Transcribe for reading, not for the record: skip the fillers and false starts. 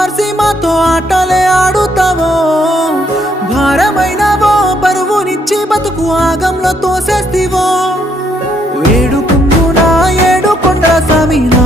మార్చి మాతో ఆటలే ఆడుతావో భారమైనవో బరువునిచ్చి బతుకు ఆగంలో తోసేస్తివో వేడుకుందునా ఏడు కొండల స్వామి నా